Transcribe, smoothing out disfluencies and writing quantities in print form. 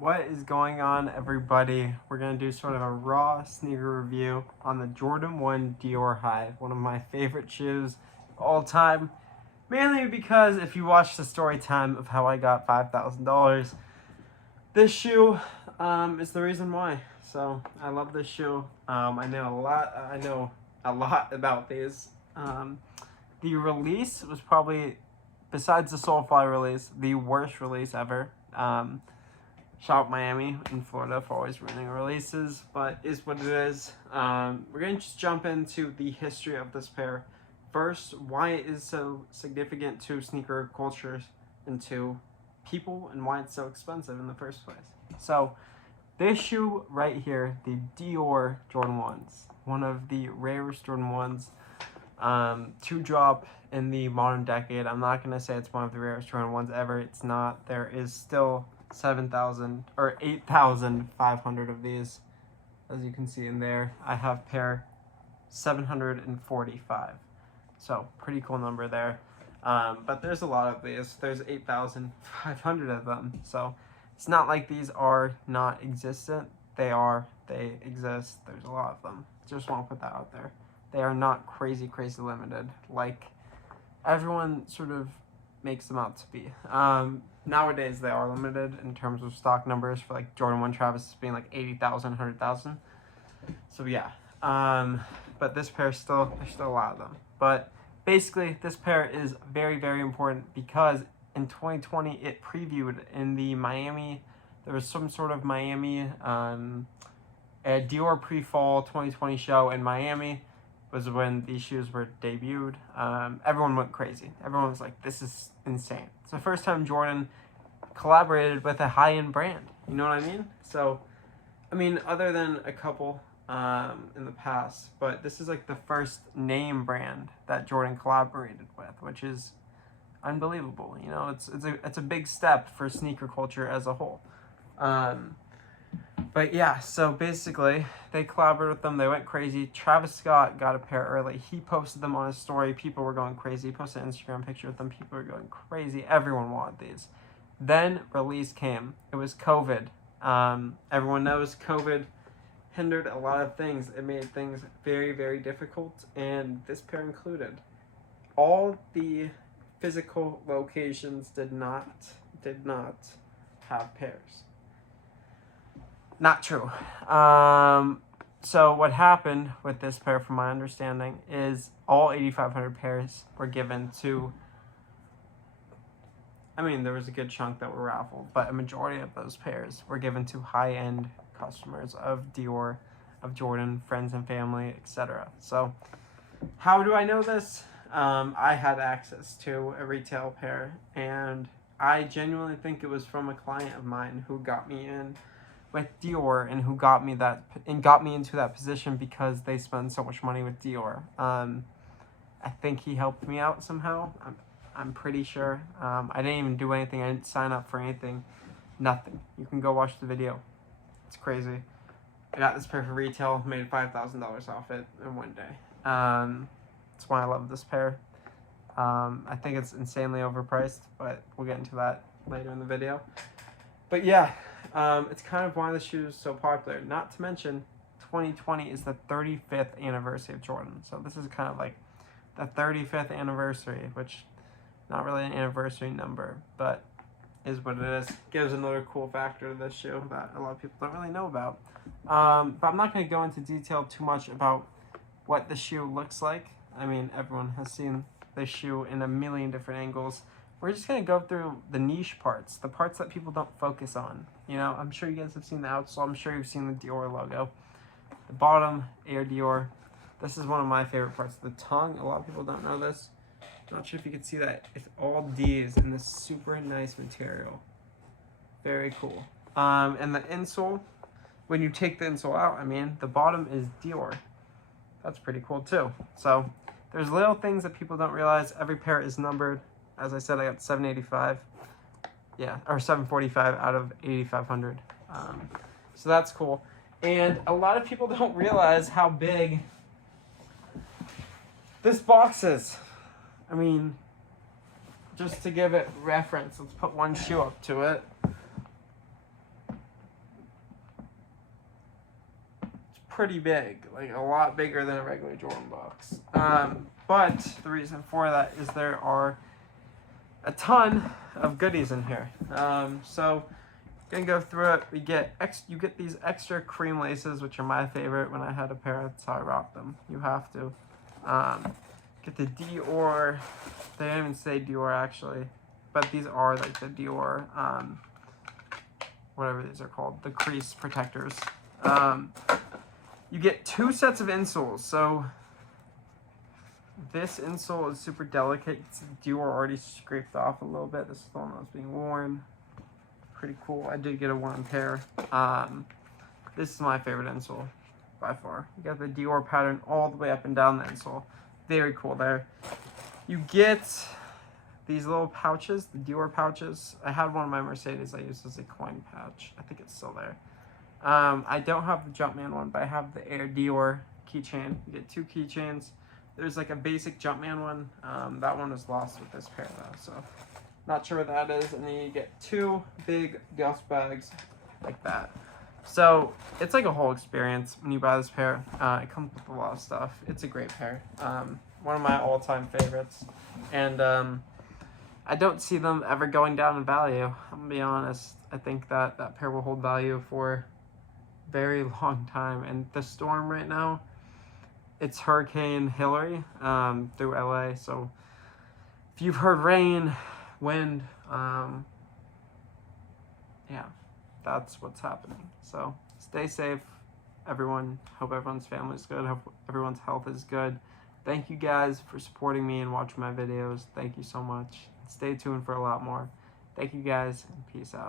What is going on, everybody? We're going to do sort of a raw sneaker review on the Jordan 1 Dior High, one of my favorite shoes of all time. Mainly because if you watch the story time of how I got $5,000, this shoe is the reason why. So I love this shoe. I know a lot about these. The release was probably, besides the Soulfly release, the worst release ever. Shout out Miami in Florida for always ruining releases, but is what it is. We're going to just jump into the history of this pair. First, why it is so significant to sneaker cultures and to people, and why it's so expensive in the first place. So, this shoe right here, the Dior Jordan 1s, one of the rarest Jordan 1s to drop in the modern decade. I'm not going to say it's one of the rarest Jordan 1s ever. It's not. There is still 7,000 or 8,500 of these, as you can see in there. I have pair 745, so pretty cool number there. But there's a lot of these. There's 8,500 of them, so it's not like these are not existent. They exist. There's a lot of them. Just want to put that out there. They are not crazy limited like everyone sort of makes them out to be. Nowadays, they are limited in terms of stock numbers for like Jordan 1 Travis being like 80,000, 100,000. So yeah, but this pair there's still a lot of them. But basically, this pair is very important because in 2020, it previewed in the Miami, there was some sort of Miami, a Dior pre-fall 2020 show in Miami was when these shoes were debuted. Everyone went crazy. Everyone was like, this is insane. It's the first time Jordan collaborated with a high-end brand. You know what I mean? So, I mean, other than a couple in the past, but this is like the first name brand that Jordan collaborated with, which is unbelievable. You know, it's a big step for sneaker culture as a whole. But yeah, so basically, they collaborated with them. They went crazy. Travis Scott got a pair early. He posted them on his story. People were going crazy. He posted an Instagram picture with them. People were going crazy. Everyone wanted these. Then release came. It was COVID. Everyone knows COVID hindered a lot of things. It made things very difficult, and this pair included. All the physical locations did not have pairs. Not true. So what happened with this pair, from my understanding, is all 8,500 pairs were given to, I mean, there was a good chunk that were raffled, but a majority of those pairs were given to high-end customers of Dior, of Jordan, friends and family, etc. So how do I know this? I had access to a retail pair, and I genuinely think it was from a client of mine who got me in with Dior and who got me into that position because they spend so much money with Dior. I think he helped me out somehow. I'm pretty sure. I didn't even do anything. I didn't sign up for anything. Nothing. You can go watch the video. It's crazy. I got this pair for retail, made $5,000 off it in one day. That's why I love this pair. I think it's insanely overpriced, but we'll get into that later in the video. But yeah, it's kind of why the shoe is so popular. Not to mention, 2020 is the 35th anniversary of Jordan. So this is kind of like the 35th anniversary, which not really an anniversary number, but is what it is. Gives another cool factor to this shoe that a lot of people don't really know about. But I'm not going to go into detail too much about what the shoe looks like. I mean, everyone has seen this shoe in a million different angles. We're just going to go through the niche parts, the parts that people don't focus on. You know, I'm sure you guys have seen the outsole. I'm sure you've seen the Dior logo. The bottom, Air Dior. This is one of my favorite parts. The tongue, a lot of people don't know this. Not sure if you can see that. It's all D's in this super nice material. Very cool. And the insole, when you take the insole out, I mean, the bottom is Dior. That's pretty cool too. So there's little things that people don't realize. Every pair is numbered. As I said, I got 785. Yeah, or 745 out of 8,500. So that's cool. And a lot of people don't realize how big this box is. I mean, just to give it reference, let's put one shoe up to it. pretty big, like a lot bigger than a regular Jordan box. But the reason for that is there are a ton of goodies in here. So gonna go through it. You get these extra cream laces, which are my favorite. When I had a pair, that's how I rock them. You have to. Get the Dior. They didn't even say Dior actually, but these are like the Dior, whatever these are called, the crease protectors. You get 2 sets of insoles. So this insole is super delicate. It's Dior already scraped off a little bit. This is the one that was being worn. Pretty cool. I did get a worn pair. This is my favorite insole by far. You got the Dior pattern all the way up and down the insole. Very cool there. You get these little pouches, the Dior pouches. I had one of my Mercedes I used as a coin pouch. I think it's still there. I don't have the Jumpman one, but I have the Air Dior keychain. You get 2 keychains. There's like a basic Jumpman one. That one is lost with this pair though, so not sure what that is. And then you get 2 big dust bags like that. So it's like a whole experience when you buy this pair. It comes with a lot of stuff. It's a great pair. One of my all-time favorites. And I don't see them ever going down in value. I'm gonna be honest. I think that that pair will hold value for a very long time. And the storm right now, it's Hurricane Hillary through LA. So if you've heard rain, wind, yeah, that's what's happening. So stay safe, everyone. Hope everyone's family is good. Hope everyone's health is good. Thank you guys for supporting me and watching my videos. Thank you so much. Stay tuned for a lot more. Thank you guys, and peace out.